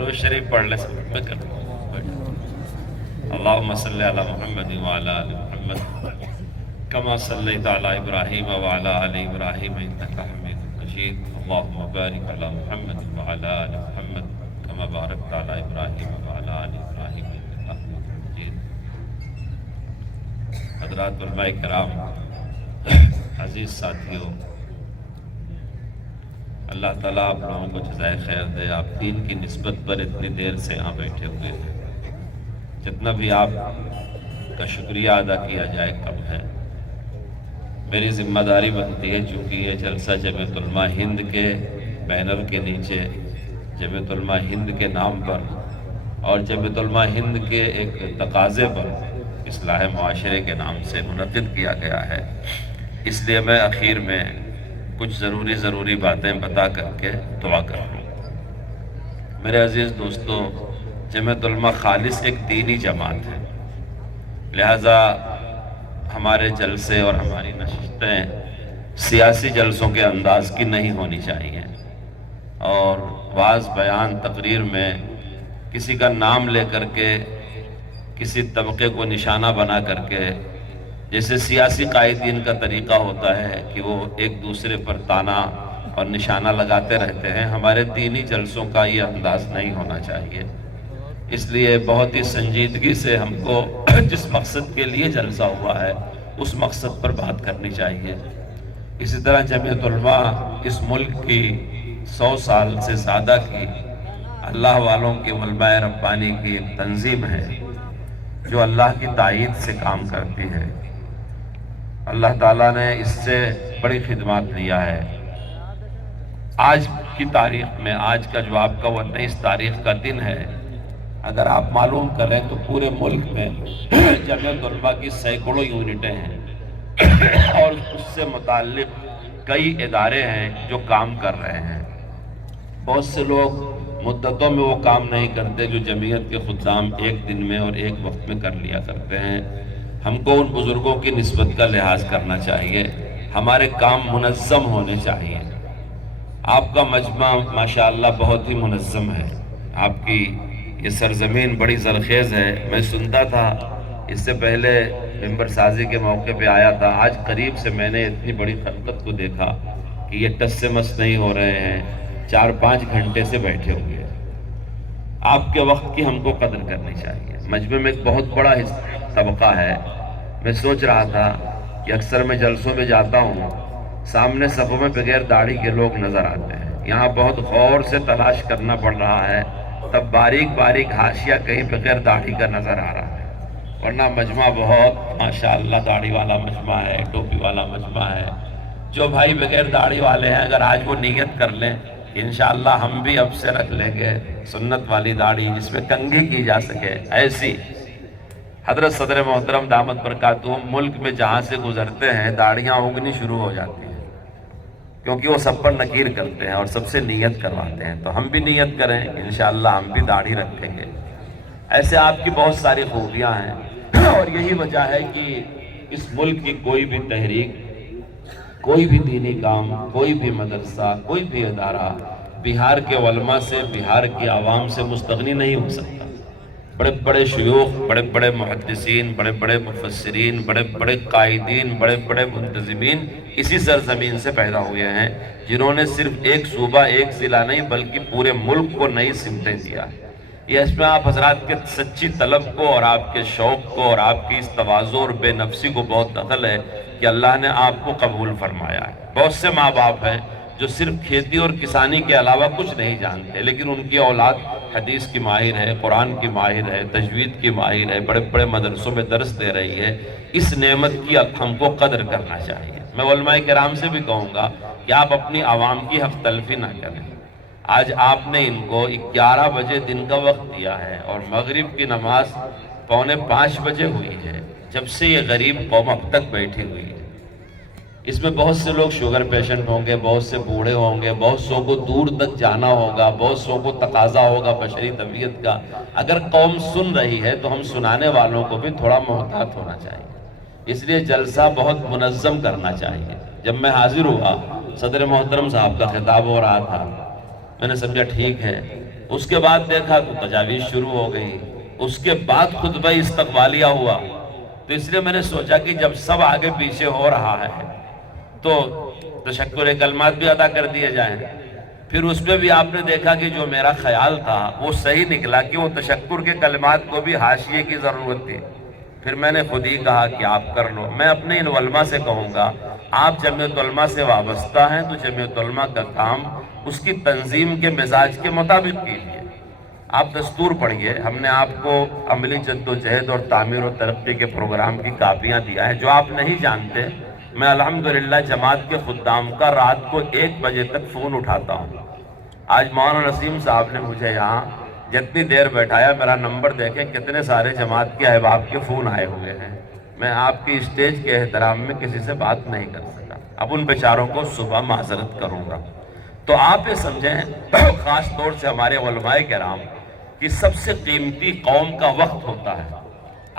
درود شریف پڑھ لیں سب میں کر اللہم صلی علی محمد وعلی آل محمد کما صلیت علی ابراہیم وعلی آل ابراہیم انک حمید مجید اللہم بارک علی محمد وعلی آل محمد کما بارکت علی ابراہیم وعلی آل ابراہیم انک حمید مجید۔ حضرات علماء کرام، عزیز ساتھیوں، اللہ تعالیٰ آپ لوگوں کو جزائے خیر دے۔ آپ دین کی نسبت پر اتنی دیر سے یہاں بیٹھے ہوئے ہیں، جتنا بھی آپ کا شکریہ ادا کیا جائے کم ہے۔ میری ذمہ داری بنتی ہے، چونکہ یہ جلسہ جمعیت علماء ہند کے بینر کے نیچے، جمعیت علماء ہند کے نام پر اور جمعیت علماء ہند کے ایک تقاضے پر اصلاح معاشرے کے نام سے منعقد کیا گیا ہے، اس لیے میں اخیر میں کچھ ضروری باتیں بتا کر کے دعا کر لوں۔ میرے عزیز دوستو، جمعیت علماء خالص ایک دینی جماعت ہے، لہٰذا ہمارے جلسے اور ہماری نشستیں سیاسی جلسوں کے انداز کی نہیں ہونی چاہیے، اور وعظ بیان تقریر میں کسی کا نام لے کر کے، کسی طبقے کو نشانہ بنا کر کے، جیسے سیاسی قائدین کا طریقہ ہوتا ہے کہ وہ ایک دوسرے پر تانا اور نشانہ لگاتے رہتے ہیں، ہمارے دینی جلسوں کا یہ انداز نہیں ہونا چاہیے۔ اس لیے بہت ہی سنجیدگی سے ہم کو جس مقصد کے لیے جلسہ ہوا ہے اس مقصد پر بات کرنی چاہیے۔ اسی طرح جمعیت علماء اس ملک کی 100 سال سے زیادہ کی اللہ والوں کی علماء ربانی کی ایک تنظیم ہے جو اللہ کی تائید سے کام کرتی ہے۔ اللہ تعالیٰ نے اس سے بڑی خدمات لیا ہے۔ آج کی تاریخ میں، آج کا جو آپ کا 19 تاریخ کا دن ہے، اگر آپ معلوم کریں تو پورے ملک میں جمعیت علماء کی سینکڑوں یونٹیں ہیں اور اس سے متعلق کئی ادارے ہیں جو کام کر رہے ہیں۔ بہت سے لوگ مدتوں میں وہ کام نہیں کرتے جو جمعیت کے خدام ایک دن میں اور ایک وقت میں کر لیا کرتے ہیں۔ ہم کو ان بزرگوں کی نسبت کا لحاظ کرنا چاہیے، ہمارے کام منظم ہونے چاہیے۔ آپ کا مجمع ماشاءاللہ بہت ہی منظم ہے، آپ کی یہ سرزمین بڑی زرخیز ہے۔ میں سنتا تھا، اس سے پہلے ممبر سازی کے موقع پہ آیا تھا، آج قریب سے میں نے اتنی بڑی خلقت کو دیکھا کہ یہ ٹس سے مس نہیں ہو رہے ہیں، 4-5 گھنٹے سے بیٹھے ہوئے ہیں۔ آپ کے وقت کی ہم کو قدر کرنی چاہیے۔ مجمع میں ایک بہت بڑا طبقہ ہے۔ میں سوچ رہا تھا کہ اکثر میں جلسوں میں جاتا ہوں، سامنے صفوں میں بغیر داڑھی کے لوگ نظر آتے ہیں، یہاں بہت غور سے تلاش کرنا پڑ رہا ہے، تب باریک حاشیہ کہیں بغیر داڑھی کا نظر آ رہا ہے، ورنہ مجمع بہت ماشاءاللہ داڑھی والا مجمع ہے، ٹوپی والا مجمع ہے۔ جو بھائی بغیر داڑھی والے ہیں، اگر آج وہ نیت کر لیں، انشاءاللہ ہم بھی اب سے رکھ لیں گے سنت والی داڑھی جس میں کنگھی کی جا سکے، ایسی۔ حضرت صدر محترم دامت برکاتہم ملک میں جہاں سے گزرتے ہیں داڑیاں اگنی شروع ہو جاتی ہیں، کیونکہ وہ سب پر نکیر کرتے ہیں اور سب سے نیت کرواتے ہیں، تو ہم بھی نیت کریں، انشاءاللہ ہم بھی داڑھی رکھیں گے۔ ایسے آپ کی بہت ساری خوبیاں ہیں، اور یہی وجہ ہے کہ اس ملک کی کوئی بھی تحریک، کوئی بھی دینی کام، کوئی بھی مدرسہ، کوئی بھی ادارہ بہار کے علماء سے، بہار کی عوام سے مستغنی نہیں ہو سکتا۔ بڑے بڑے شیوخ، بڑے بڑے محدثین، بڑے بڑے مفسرین، بڑے بڑے قائدین، بڑے بڑے منتظمین اسی سرزمین سے پیدا ہوئے ہیں، جنہوں نے صرف ایک صوبہ، ایک ضلع نہیں بلکہ پورے ملک کو نئی سمتیں دیا۔ یہ اس میں آپ حضرات کے سچی طلب کو اور آپ کے شوق کو اور آپ کی اس تواضع اور بے نفسی کو بہت دخل ہے کہ اللہ نے آپ کو قبول فرمایا ہے۔ بہت سے ماں باپ ہیں جو صرف کھیتی اور کسانی کے علاوہ کچھ نہیں جانتے، لیکن ان کی اولاد حدیث کی ماہر ہے، قرآن کی ماہر ہے، تجوید کی ماہر ہے، بڑے بڑے مدرسوں میں درس دے رہی ہے۔ اس نعمت کی ہم کو قدر کرنا چاہیے۔ میں علماء کرام سے بھی کہوں گا کہ آپ اپنی عوام کی حق تلفی نہ کریں۔ آج آپ نے ان کو 11 بجے دن کا وقت دیا ہے اور مغرب کی نماز 4:45 بجے ہوئی ہے، جب سے یہ غریب قوم اب تک بیٹھی ہوئی ہے۔ اس میں بہت سے لوگ شوگر پیشنٹ ہوں گے، بہت سے بوڑھے ہوں گے، بہت سو کو دور تک جانا ہوگا، بہت سو کو تقاضا ہوگا بشری طبیعت کا۔ اگر قوم سن رہی ہے تو ہم سنانے والوں کو بھی تھوڑا محتاط ہونا چاہیے، اس لیے جلسہ بہت منظم کرنا چاہیے۔ جب میں حاضر ہوا، صدر محترم صاحب کا خطاب ہو رہا تھا، میں نے سمجھا ٹھیک ہے، اس کے بعد دیکھا تو تجاویز شروع ہو گئی، اس کے بعد خطبہ استقبالیہ ہوا۔ تو اس لیے میں نے سوچا کہ جب سب آگے پیچھے ہو رہا ہے تو تشکر کلمات بھی ادا کر دیے جائیں۔ پھر اس میں بھی آپ نے دیکھا کہ جو میرا خیال تھا وہ صحیح نکلا کہ وہ تشکر کے کلمات کو بھی حاشیے کی ضرورت تھی۔ پھر میں نے خود ہی کہا کہ آپ کر لو۔ میں اپنے ان علماء سے کہوں گا، آپ جمعیت علماء سے وابستہ ہیں تو جمعیت علماء کا کام اس کی تنظیم کے مزاج کے مطابق کیجیے۔ آپ دستور پڑھیے، ہم نے آپ کو عملی جد و جہد اور تعمیر و ترقی کے پروگرام کی کاپیاں دیا ہے۔ جو آپ نہیں جانتے، میں الحمدللہ جماعت کے خدام کا رات کو 1 بجے تک فون اٹھاتا ہوں۔ آج مولانا نسیم صاحب نے مجھے یہاں جتنی دیر بیٹھایا، میرا نمبر دیکھیں کتنے سارے جماعت کے احباب کے فون آئے ہوئے ہیں۔ میں آپ کی اسٹیج کے احترام میں کسی سے بات نہیں کر سکا، اب ان بیچاروں کو صبح معذرت کروں گا۔ تو آپ یہ سمجھیں، خاص طور سے ہمارے علماء کرام کہ سب سے قیمتی قوم کا وقت ہوتا ہے۔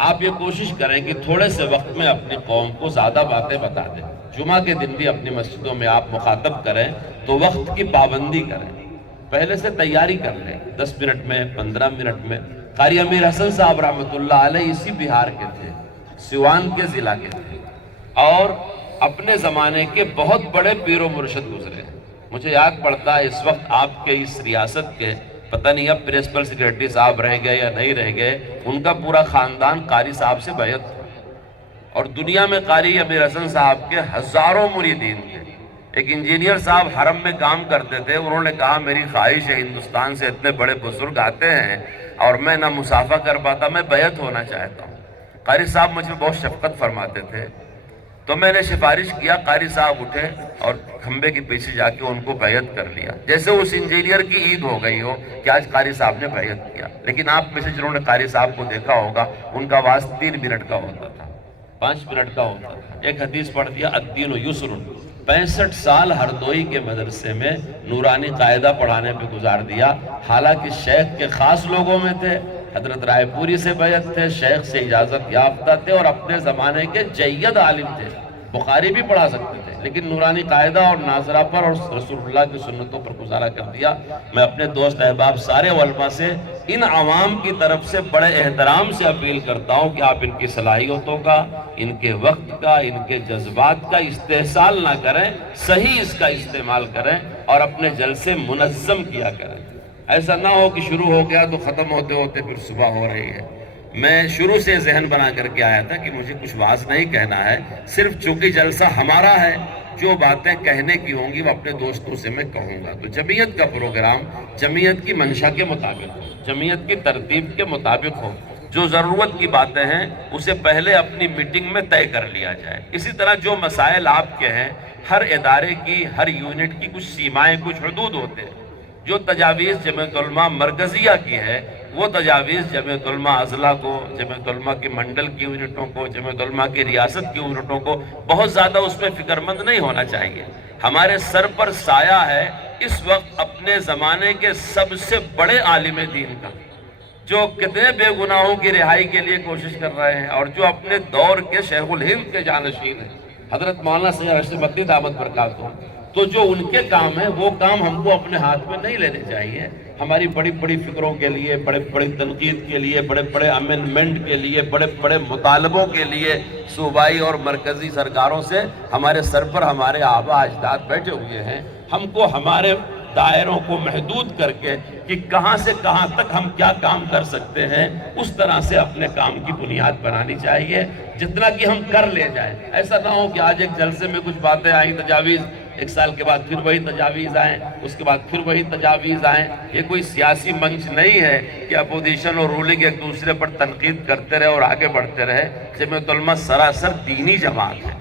آپ یہ کوشش کریں کہ تھوڑے سے وقت میں اپنی قوم کو زیادہ باتیں بتا دیں۔ جمعہ کے دن بھی اپنی مسجدوں میں آپ مخاطب کریں تو وقت کی پابندی کریں، پہلے سے تیاری کر لیں، 10 منٹ میں، 15 منٹ میں۔ قاری امیر حسن صاحب رحمۃ اللہ علیہ اسی بہار کے تھے، سیوان کے ضلع کے تھے، اور اپنے زمانے کے بہت بڑے پیر و مرشد گزرے۔ مجھے یاد پڑتا ہے اس وقت آپ کے اس ریاست کے، پتہ نہیں اب پرنسپل سیکریٹری صاحب رہ گئے یا نہیں رہ گئے، ان کا پورا خاندان قاری صاحب سے بیعت تھا، اور دنیا میں قاری امیر حسن صاحب کے ہزاروں مریدین تھے۔ ایک انجینئر صاحب حرم میں کام کرتے تھے، انہوں نے کہا میری خواہش ہے، ہندوستان سے اتنے بڑے بزرگ آتے ہیں اور میں نہ مسافہ کر پاتا، میں بیعت ہونا چاہتا ہوں۔ قاری صاحب مجھ میں بہت شفقت فرماتے تھے، تو میں نے سفارش کیا، قاری صاحب اٹھے اور کھمبے کے پیچھے جا کے ان کو بیعت کر لیا، جیسے اس انجینئر کی عید ہو گئی ہو کہ آج قاری صاحب نے بیعت کیا۔ لیکن آپ میں سے جنہوں نے قاری صاحب کو دیکھا ہوگا، ان کا آواز 3 منٹ کا ہوتا تھا، 5 منٹ کا ہوتا تھا۔ ایک حدیث پڑھ دیا، الدین یسر، 65 سال ہردوئی کے مدرسے میں نورانی قاعدہ پڑھانے پہ گزار دیا، حالانکہ شیخ کے خاص لوگوں میں تھے، حضرت رائے پوری سے بیعت تھے، شیخ سے اجازت یافتہ تھے، اور اپنے زمانے کے جید عالم تھے، بخاری بھی پڑھا سکتے تھے، لیکن نورانی قاعدہ اور ناظرہ پر اور رسول اللہ کی سنتوں پر گزارا کر دیا۔ میں اپنے دوست احباب سارے علماء سے ان عوام کی طرف سے بڑے احترام سے اپیل کرتا ہوں کہ آپ ان کی صلاحیتوں کا، ان کے وقت کا، ان کے جذبات کا استحصال نہ کریں، صحیح اس کا استعمال کریں اور اپنے جلسے منظم کیا کریں۔ ایسا نہ ہو کہ شروع ہو گیا تو ختم ہوتے ہوتے پھر صبح ہو رہی ہے۔ میں شروع سے ذہن بنا کر کے آیا تھا کہ مجھے کچھ واز نہیں کہنا ہے، صرف چونکہ جلسہ ہمارا ہے، جو باتیں کہنے کی ہوں گی وہ اپنے دوستوں سے میں کہوں گا۔ تو جمعیت کا پروگرام جمعیت کی منشا کے مطابق ہو، جمعیت کی ترتیب کے مطابق ہو، جو ضرورت کی باتیں ہیں اسے پہلے اپنی میٹنگ میں طے کر لیا جائے۔ اسی طرح جو مسائل آپ کے ہیں، ہر ادارے کی، ہر یونٹ کی کچھ سیمائیں، کچھ حدود ہوتے ہیں۔ جو تجاویز جمعیت علماء مرکزیہ کی ہے، وہ تجاویز جمعیت علماء اضلاع کو، جمعیت علماء کی منڈل کی یونٹوں کو، جمعیت علماء کی ریاست کی یونٹوں کو بہت زیادہ اس میں فکر مند نہیں ہونا چاہیے۔ ہمارے سر پر سایہ ہے اس وقت اپنے زمانے کے سب سے بڑے عالم دین کا، جو کتنے بے گناہوں کی رہائی کے لیے کوشش کر رہے ہیں، اور جو اپنے دور کے شیخ الہند کے جانشین ہیں، حضرت مولانا سید اشرف مدنی دامت برکاتہ۔ تو جو ان کے کام ہیں وہ کام ہم کو اپنے ہاتھ میں نہیں لینے چاہیے۔ ہماری بڑی بڑی فکروں کے لیے، بڑے بڑے تنقید کے لیے، بڑے بڑے امینڈمنٹ کے لیے، بڑے بڑے مطالبوں کے لیے صوبائی اور مرکزی سرکاروں سے ہمارے سر پر ہمارے آبا اجداد بیٹھے ہوئے ہیں۔ ہم کو ہمارے دائروں کو محدود کر کے کہ کہاں سے کہاں تک ہم کیا کام کر سکتے ہیں، اس طرح سے اپنے کام کی بنیاد بنانی چاہیے، جتنا کہ ہم کر لے جائیں۔ ایسا نہ ہو کہ آج ایک جلسے میں کچھ باتیں آئیں تجاویز، 1 سال کے بعد پھر وہی تجاویز آئیں، اس کے بعد پھر وہی تجاویز آئیں۔ یہ کوئی سیاسی منچ نہیں ہے کہ اپوزیشن اور رولنگ ایک دوسرے پر تنقید کرتے رہے اور آگے بڑھتے رہے۔ جمعیت علماء سراسر دینی جماعت ہے۔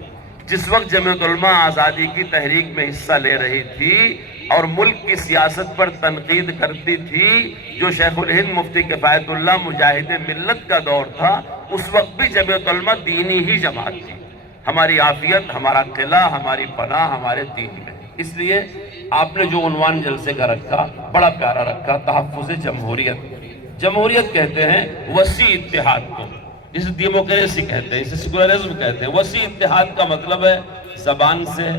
جس وقت جمعیت علماء آزادی کی تحریک میں حصہ لے رہی تھی اور ملک کی سیاست پر تنقید کرتی تھی، جو شیخ الہند مفتی کفایت اللہ مجاہد ملت کا دور تھا، اس وقت بھی جمعیت علماء دینی ہی جماعت تھی۔ ہماری عافیت، ہمارا قلعہ، ہماری پناہ ہمارے دین میں۔ اس لیے آپ نے جو عنوان جلسے کا رکھا، بڑا پیارا رکھا، تحفظ جمہوریت۔ جمہوریت کہتے ہیں وسیع اتحاد کو، اسے ڈیموکریسی کہتے ہیں، اسے سیکولرزم کہتے ہیں۔ وسیع اتحاد کا مطلب ہے زبان سے،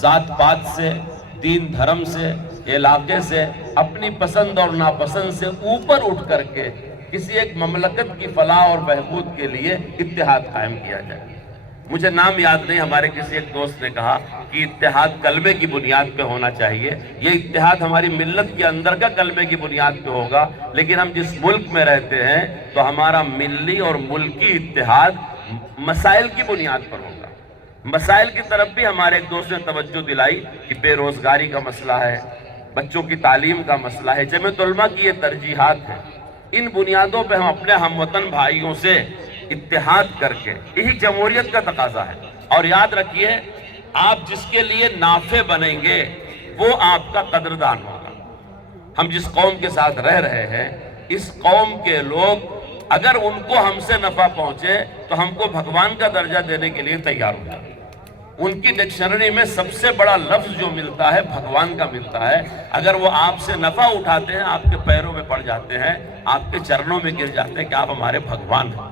ذات پات سے، دین دھرم سے، علاقے سے اپنی پسند اور ناپسند سے اوپر اٹھ کر کے کسی ایک مملکت کی فلاح اور بہبود کے لیے اتحاد قائم کیا جائے۔ مجھے نام یاد نہیں، ہمارے کسی ایک دوست نے کہا کہ اتحاد کلمے کی بنیاد پہ ہونا چاہیے۔ یہ اتحاد ہماری ملت کے اندر کا کلمے کی بنیاد پہ ہوگا، لیکن ہم جس ملک میں رہتے ہیں تو ہمارا ملی اور ملکی اتحاد مسائل کی بنیاد پر ہوگا۔ مسائل کی طرف بھی ہمارے ایک دوست نے توجہ دلائی کہ بے روزگاری کا مسئلہ ہے، بچوں کی تعلیم کا مسئلہ ہے، جمعیت علماء کی یہ ترجیحات ہیں۔ ان بنیادوں پہ ہم اپنے ہم وطن بھائیوں سے اتحاد کر کے، یہی جمہوریت کا تقاضا ہے۔ اور یاد رکھیے، آپ جس کے لیے نافع بنیں گے وہ آپ کا قدردان ہوگا۔ ہم جس قوم کے ساتھ رہ رہے ہیں، اس قوم کے لوگ اگر ان کو ہم سے نفع پہنچے تو ہم کو بھگوان کا درجہ دینے کے لیے تیار ہوتا ہے۔ ان کی ڈکشنری میں سب سے بڑا لفظ جو ملتا ہے بھگوان کا ملتا ہے۔ اگر وہ آپ سے نفع اٹھاتے ہیں، آپ کے پیروں میں پڑ جاتے ہیں، آپ کے چرنوں میں گر جاتے ہیں کہ آپ ہمارے بھگوان ہیں۔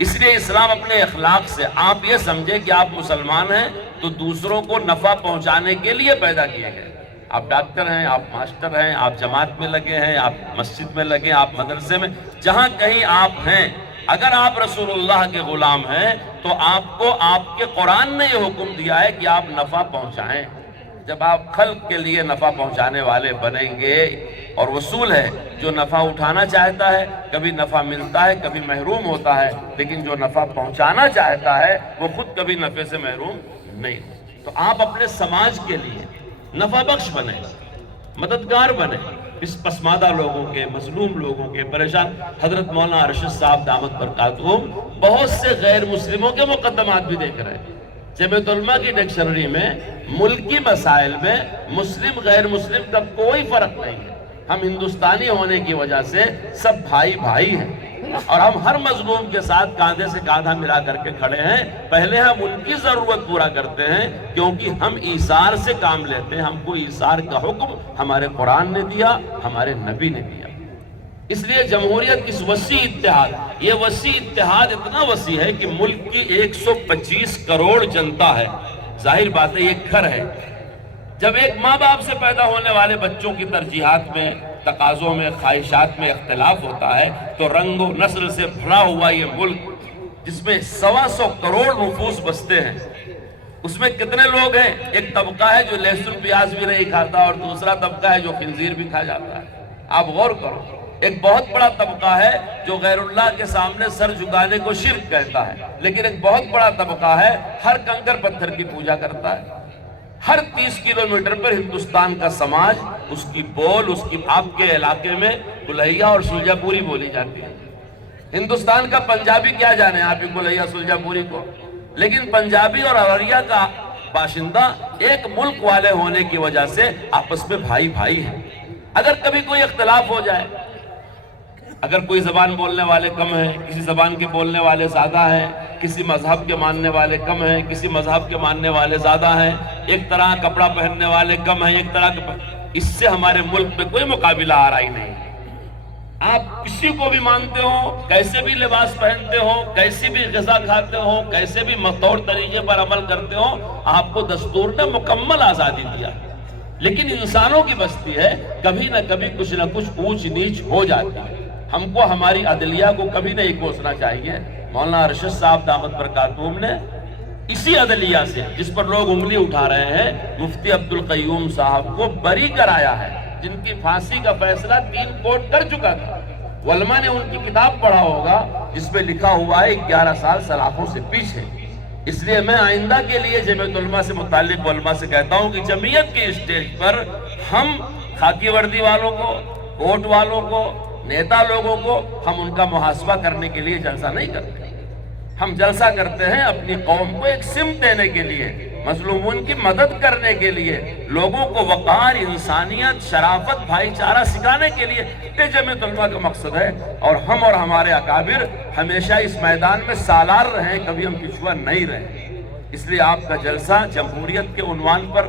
اس لیے اسلام اپنے اخلاق سے، آپ یہ سمجھے کہ آپ مسلمان ہیں تو دوسروں کو نفع پہنچانے کے لیے پیدا کیے گئے۔ آپ ڈاکٹر ہیں، آپ ماسٹر ہیں، آپ جماعت میں لگے ہیں، آپ مسجد میں لگے، آپ مدرسے میں، جہاں کہیں آپ ہیں، اگر آپ رسول اللہ کے غلام ہیں تو آپ کو آپ کے قرآن نے یہ حکم دیا ہے کہ آپ نفع پہنچائیں۔ جب آپ خلق کے لیے نفع پہنچانے والے بنیں گے، اور وصول ہے جو نفع اٹھانا چاہتا ہے کبھی نفع ملتا ہے کبھی محروم ہوتا ہے، لیکن جو نفع پہنچانا چاہتا ہے وہ خود کبھی نفع سے محروم نہیں۔ تو آپ اپنے سماج کے لیے نفع بخش بنیں، مددگار بنیں، اس پسماندہ لوگوں کے، مظلوم لوگوں کے، پریشان۔ حضرت مولانا ارشد صاحب دامت برکاتہم بہت سے غیر مسلموں کے مقدمات بھی دیکھ رہے ہیں۔ جمعیت علماء کی ڈکشنری میں ملکی مسائل میں مسلم غیر مسلم کا کوئی فرق نہیں ہے۔ ہم ہندوستانی ہونے کی وجہ سے سب بھائی بھائی ہیں، اور ہم ہر مظلوم کے ساتھ کاندھے سے کاندھا ملا کر کے کھڑے ہیں۔ پہلے ہم ان کی ضرورت پورا کرتے ہیں، کیونکہ ہم ایثار سے کام لیتے ہیں۔ ہم کو ایثار کا حکم ہمارے قرآن نے دیا، ہمارے نبی نے دیا۔ اس لیے جمہوریت اس وسیع اتحاد، یہ وسیع اتحاد اتنا وسیع ہے کہ ملک کی 125 کروڑ جنتا ہے۔ ظاہر بات ہے یہ گھر ہے۔ جب ایک ماں باپ سے پیدا ہونے والے بچوں کی ترجیحات میں، تقاضوں میں، خواہشات میں اختلاف ہوتا ہے تو رنگ و نسل سے بھرا ہوا یہ ملک جس میں 125 کروڑ نفوس بستے ہیں، اس میں کتنے لوگ ہیں؟ ایک طبقہ ہے جو لہسن پیاز بھی نہیں کھاتا، اور دوسرا طبقہ ہے جو خنزیر بھی کھا جاتا ہے۔ آپ غور کرو، ایک بہت بڑا طبقہ ہے جو غیر اللہ کے سامنے سر جھکانے کو شرک کہتا ہے، لیکن ایک بہت بڑا طبقہ ہے ہر کنکر پتھر کی پوجا کرتا ہے۔ ہر 30 کلومیٹر پر ہندوستان کا سماج، اس کی بول، اس کی، آپ کے علاقے میں کلہیا اور سلجھا پوری بولی جاتی ہے۔ ہندوستان کا پنجابی کیا جانے آپ ہی کلہیا سلجھا پوری کو، لیکن پنجابی اور ارریہ کا باشندہ ایک ملک والے ہونے کی وجہ سے آپس میں بھائی بھائی ہیں۔ اگر کبھی کوئی اختلاف ہو جائے، اگر کوئی زبان بولنے والے کم ہیں، کسی زبان کے بولنے والے زیادہ ہیں، کسی مذہب کے ماننے والے کم ہیں، کسی مذہب کے ماننے والے زیادہ ہیں، ایک طرح کپڑا پہننے والے کم ہیں، ایک طرح اس سے ہمارے ملک میں کوئی مقابلہ آ رہا ہی نہیں۔ آپ کسی کو بھی مانتے ہو، کیسے بھی لباس پہنتے ہو، کیسی بھی غذا کھاتے ہو، کیسے بھی مطور طریقے پر عمل کرتے ہو، آپ کو دستور نے مکمل آزادی دیا، لیکن انسانوں کی بستی ہے، کبھی نہ کبھی کچھ نہ کچھ اونچ نیچ ہو جاتی ہے۔ ہم کو ہماری عدلیہ کو کبھی نہیں کوسنا چاہیے۔ مولانا ارشد صاحب دامت برکاتہم نے اسی عدلیہ سے، جس پر لوگ انگلی اٹھا رہے ہیں، مفتی عبدالقیوم صاحب کو بری کرایا ہے، جن کی پھانسی کا فیصلہ 3 کورٹ کر چکا تھا۔ علماء نے ان کی کتاب پڑھا ہوگا جس میں لکھا ہوا ہے 11 سال سلاخوں سے پیچھے۔ اس لیے میں آئندہ کے لیے جمعیت علماء سے متعلق علماء سے کہتا ہوں کہ جمعیت کی اسٹیج پر ہم خاکی وردی والوں کو، کوٹ والوں کو، نیتا لوگوں کو، ہم ان کا محاسبہ کرنے کے لیے جلسہ نہیں کرتے۔ ہم جلسہ کرتے ہیں اپنی قوم کو ایک سمت دینے کے لیے، مظلومون کی مدد کرنے کے لیے، لوگوں کو وقار، انسانیت، شرافت، بھائی چارہ سکھانے کے لیے۔ یہ جمعیت علماء کا مقصد ہے، اور ہم اور ہمارے اکابر ہمیشہ اس میدان میں سالار رہیں، کبھی ہم پچھوا نہیں رہے۔ اس لیے آپ کا جلسہ جمہوریت کے عنوان پر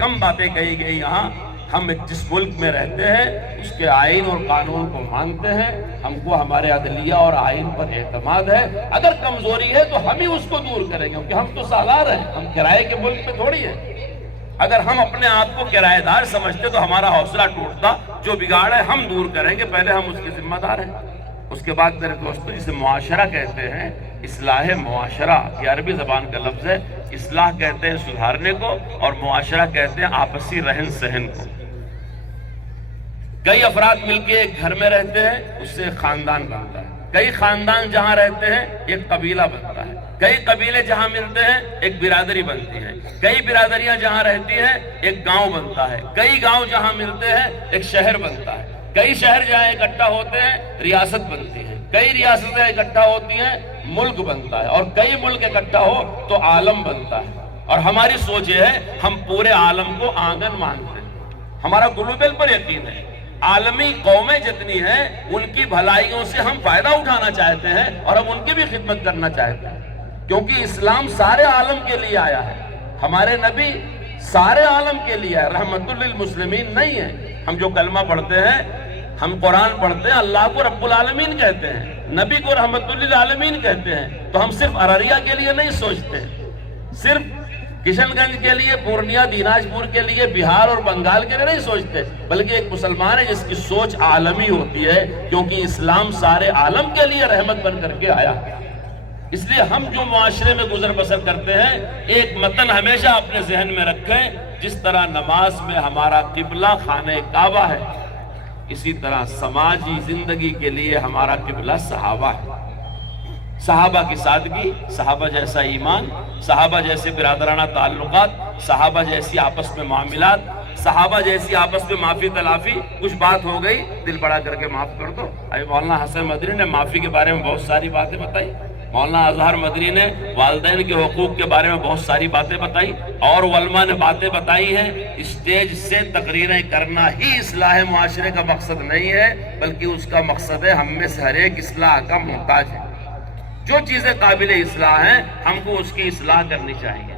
کم باتیں کہی گئی۔ یہاں ہم جس ملک میں رہتے ہیں اس کے آئین اور قانون کو مانتے ہیں، ہم کو ہمارے عدلیہ اور آئین پر اعتماد ہے۔ اگر کمزوری ہے تو ہم ہی اس کو دور کریں گے، کیونکہ ہم تو سالار ہیں، ہم کرائے کے ملک میں تھوڑی ہیں۔ اگر ہم اپنے آپ کو کرایہ دار سمجھتے تو ہمارا حوصلہ ٹوٹتا. جو بگاڑ ہے ہم دور کریں گے، پہلے ہم اس کے ذمہ دار ہیں. اس کے بعد میرے دوستو، جسے معاشرہ کہتے ہیں، اصلاح معاشرہ یہ عربی زبان کا لفظ ہے. اصلاح کہتے ہیں سدھارنے کو، اور معاشرہ کہتے ہیں آپسی رہن سہن کو. کئی افراد مل کے ایک گھر میں رہتے ہیں، اس سے ایک خاندان بنتا ہے. کئی خاندان جہاں رہتے ہیں ایک قبیلہ بنتا ہے. کئی قبیلے جہاں ملتے ہیں ایک برادری بنتی ہے. کئی برادریاں جہاں رہتی ہیں ایک گاؤں بنتا ہے. کئی گاؤں جہاں ملتے ہیں ایک شہر بنتا ہے. کئی شہر جہاں اکٹھا ہوتے ہیں ریاست بنتی ہے. کئی ریاستیں اکٹھا ہوتی ہیں ملک بنتا ہے. اور کئی ملک اکٹھا ہو تو عالم بنتا ہے. اور ہماری سوچ یہ ہے، ہم پورے عالم کو آنگن مانتے ہیں. ہمارا گلوبل پر یقین ہے. عالمی قومیں جتنی ہیں ان کی بھلائیوں سے ہم فائدہ اٹھانا چاہتے ہیں، اور ہم ان کی بھی خدمت کرنا چاہتے ہیں. کیونکہ اسلام سارے عالم کے لیے آیا ہے. ہمارے نبی سارے عالم کے لیے ہے، رحمت للمسلمین نہیں ہے. ہم جو کلمہ پڑھتے ہیں، ہم قرآن پڑھتے ہیں، اللہ کو رب العالمین کہتے ہیں، نبی کو رحمت للعالمین کہتے ہیں. تو ہم صرف ارریہ کے لیے نہیں سوچتے، صرف کشن گنج کے لیے، پورنیہ دیناجپور کے لیے، بہار اور بنگال کے لیے نہیں سوچتے، بلکہ ایک مسلمان ہے جس کی سوچ عالمی ہوتی ہے، کیونکہ اسلام سارے عالم کے لیے رحمت بن کر کے آیا. اس لیے ہم جو معاشرے میں گزر بسر کرتے ہیں، ایک متن ہمیشہ اپنے ذہن میں رکھیں. جس طرح نماز میں ہمارا قبلہ خانہ کعبہ ہے، اسی طرح سماجی زندگی کے لیے ہمارا قبلہ صحابہ ہے. صحابہ کی سادگی، صحابہ جیسا ایمان، صحابہ جیسے برادرانہ تعلقات، صحابہ جیسی آپس میں معاملات، صحابہ جیسی آپس میں معافی تلافی. کچھ بات ہو گئی، دل بڑا کر کے معاف کر دو. ابھی مولانا حسن مدنی نے معافی کے بارے میں بہت ساری باتیں بتائی. مولانا اظہر مدنی نے والدین کے حقوق کے بارے میں بہت ساری باتیں بتائی، اور علماء نے باتیں بتائی ہیں. اسٹیج سے تقریریں کرنا ہی اصلاح معاشرے کا مقصد نہیں ہے، بلکہ اس کا مقصد ہے ہم میں سے ہر ایک اصلاح کا محتاج ہے. جو چیزیں قابل اصلاح ہیں ہم کو اس کی اصلاح کرنی چاہیے.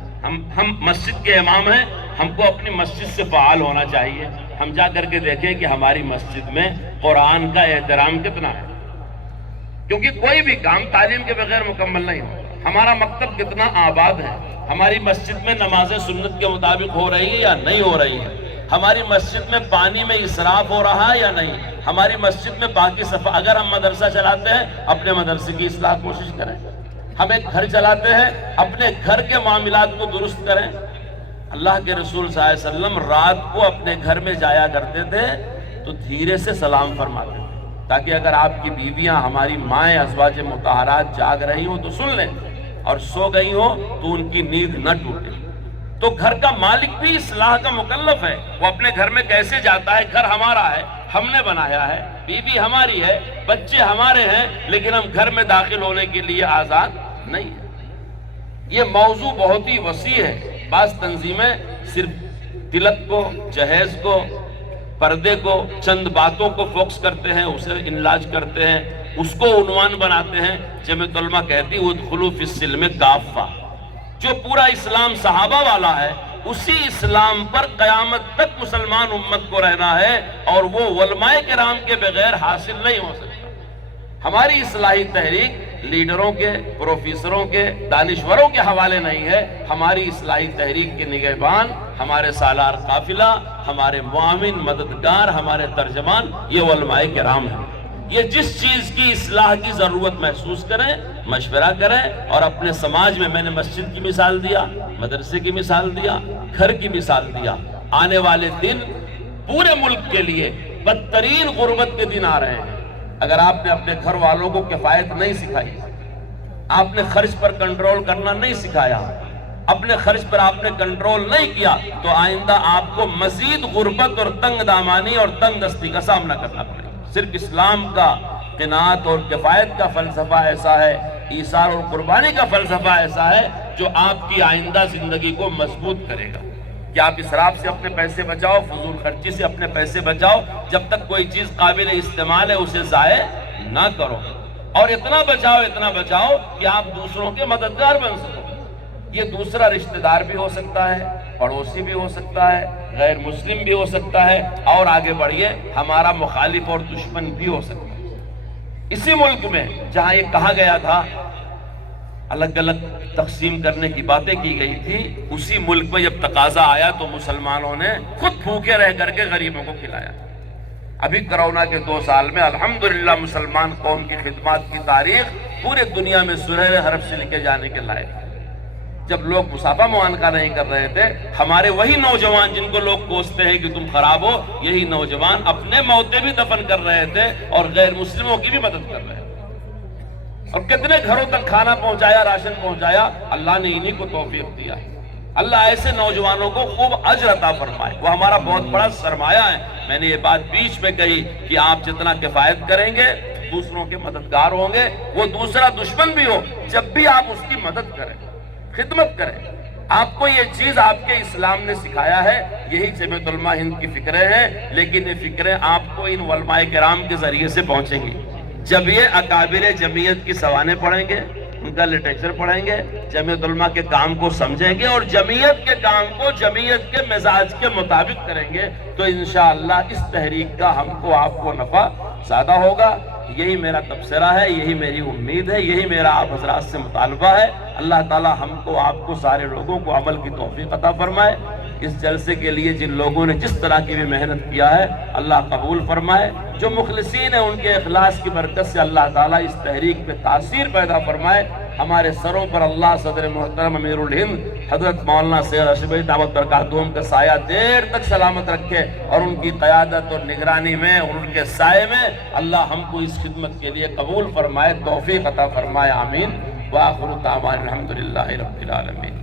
ہم مسجد کے امام ہیں، ہم کو اپنی مسجد سے فعال ہونا چاہیے. ہم جا کر کے دیکھیں کہ ہماری مسجد میں قرآن کا احترام کتنا ہے، کیونکہ کوئی بھی کام تعلیم کے بغیر مکمل نہیں ہوتا. ہمارا مکتب کتنا آباد ہے، ہماری مسجد میں نمازیں سنت کے مطابق ہو رہی ہے یا نہیں ہو رہی ہے، ہماری مسجد میں پانی میں اسراف ہو رہا ہے یا نہیں، ہماری مسجد میں باقی صفحہ. اگر ہم مدرسہ چلاتے ہیں اپنے مدرسے کی اصلاح کوشش کریں. ہم ایک گھر چلاتے ہیں، اپنے گھر کے معاملات کو درست کریں. اللہ کے رسول صلی اللہ علیہ وسلم رات کو اپنے گھر میں جایا کرتے تھے تو دھیرے سے سلام فرماتے تھے، تاکہ اگر آپ کی بیویاں، ہماری مائیں، ازواج مطہرات جاگ رہی ہوں تو سن لیں، اور سو گئی ہوں تو ان کی نیند نہ ٹوٹے. تو گھر کا مالک بھی اصلاح کا مکلف ہے. وہ اپنے گھر میں کیسے جاتا ہے؟ گھر ہمارا ہے، ہم نے بنایا ہے، بیوی ہماری ہے، بچے ہمارے ہیں، لیکن ہم گھر میں داخل ہونے کے لیے آزاد نہیں ہیں. یہ موضوع بہت ہی وسیع ہے. بعض تنظیمیں صرف تلک کو، جہیز کو، پردے کو، چند باتوں کو فوکس کرتے ہیں، اسے انلاج کرتے ہیں، اس کو عنوان بناتے ہیں. جمعیت علماء کہتی ہے ادخلوا فی السلم کافہ. جو پورا اسلام صحابہ والا ہے، اسی اسلام پر قیامت تک مسلمان امت کو رہنا ہے، اور وہ علماء کرام کے بغیر حاصل نہیں ہو سکتا. ہماری اصلاحی تحریک لیڈروں کے، پروفیسروں کے، دانشوروں کے حوالے نہیں ہے. ہماری اصلاحی تحریک کے نگہبان ہمارے سالار قافلہ، ہمارے معاون، مددگار، ہمارے ترجمان یہ علماء کرام ہیں. یہ جس چیز کی اصلاح کی ضرورت محسوس کریں، مشورہ کریں، اور اپنے سماج میں نے مسجد کی مثال دیا، مدرسے کی مثال دیا، گھر کی مثال دیا. آنے والے دن پورے ملک کے لیے بدترین غربت کے دن آ رہے ہیں. اگر آپ نے اپنے گھر والوں کو کفایت نہیں سکھائی، آپ نے خرچ پر کنٹرول کرنا نہیں سکھایا، اپنے خرچ پر آپ نے کنٹرول نہیں کیا، تو آئندہ آپ کو مزید غربت اور تنگ دامانی اور تنگ دستی کا سامنا کرنا پڑے گا. صرف اسلام کا قناعت اور کفایت کا فلسفہ ایسا ہے، ایثار اور قربانی کا فلسفہ ایسا ہے جو آپ کی آئندہ زندگی کو مضبوط کرے گا. کہ آپ اسراف سے اپنے پیسے بچاؤ، فضول خرچی سے اپنے پیسے بچاؤ. جب تک کوئی چیز قابل استعمال ہے اسے ضائع نہ کرو، اور اتنا بچاؤ کہ آپ دوسروں کے مددگار بن سکو. یہ دوسرا رشتہ دار بھی ہو سکتا ہے، پڑوسی بھی ہو سکتا ہے، غیر مسلم بھی ہو سکتا ہے، اور آگے بڑھیے ہمارا مخالف اور دشمن بھی ہو سکتا ہے. اسی ملک میں جہاں یہ کہا گیا تھا الگ الگ تقسیم کرنے کی باتیں کی گئی تھی، اسی ملک میں جب تقاضا آیا تو مسلمانوں نے خود بھوکے رہ کر کے غریبوں کو کھلایا۔ ابھی کرونا کے 2 سال میں الحمدللہ مسلمان قوم کی خدمات کی تاریخ پورے دنیا میں سنہرے حرف سے لکھے جانے کے لائق ہے۔ جب لوگ مسافہ معانقہ نہیں کر رہے تھے، ہمارے وہی نوجوان جن کو لوگ کوستے ہیں کہ تم خراب ہو، یہی نوجوان اپنے موتے بھی دفن کر رہے تھے اور غیر مسلموں کی بھی مدد کر رہے تھے، اور کتنے گھروں تک کھانا پہنچایا، راشن پہنچایا۔ اللہ نے انہی کو توفیق دیا۔ اللہ ایسے نوجوانوں کو خوب اجر عطا فرمائے، وہ ہمارا بہت بڑا سرمایہ ہے۔ میں نے یہ بات بیچ میں کہی کہ آپ جتنا کفایت کریں گے دوسروں کے مددگار ہوں گے، وہ دوسرا دشمن بھی ہو جب بھی آپ اس کی مدد کریں، خدمت کریں۔ آپ کو یہ چیز آپ کے اسلام نے سکھایا ہے، یہی جمعیت علماء ہند کی فکریں ہیں، لیکن یہ فکریں آپ کو ان علماء کرام کے ذریعے سے پہنچیں گی جب یہ اکابر جمعیت کی سوانح پڑھیں گے، ان کا لٹریچر پڑھیں گے، جمعیت علماء کے کام کو سمجھیں گے اور جمعیت کے کام کو جمعیت کے مزاج کے مطابق کریں گے، تو انشاءاللہ اس تحریک کا ہم کو آپ کو نفع زیادہ ہوگا۔ یہی میرا تبصرہ ہے، یہی میری امید ہے، یہی میرا آپ حضرات سے مطالبہ ہے۔ اللہ تعالی ہم کو، آپ کو، سارے لوگوں کو عمل کی توفیق عطا فرمائے۔ اس جلسے کے لیے جن لوگوں نے جس طرح کی بھی محنت کیا ہے اللہ قبول فرمائے۔ جو مخلصین ہیں ان کے اخلاص کی برکت سے اللہ تعالیٰ اس تحریک پہ تاثیر پیدا فرمائے۔ ہمارے سروں پر اللہ صدر محترم امیر الہند حضرت مولانا سید اشرف علی دعوت برکاتہم کا سایہ دیر تک سلامت رکھے، اور ان کی قیادت اور نگرانی میں اور ان کے سائے میں اللہ ہم کو اس خدمت کے لیے قبول فرمائے، توفیق عطا فرمائے، آمین۔ وآخر دعوانا الحمدللہ رب العالمین۔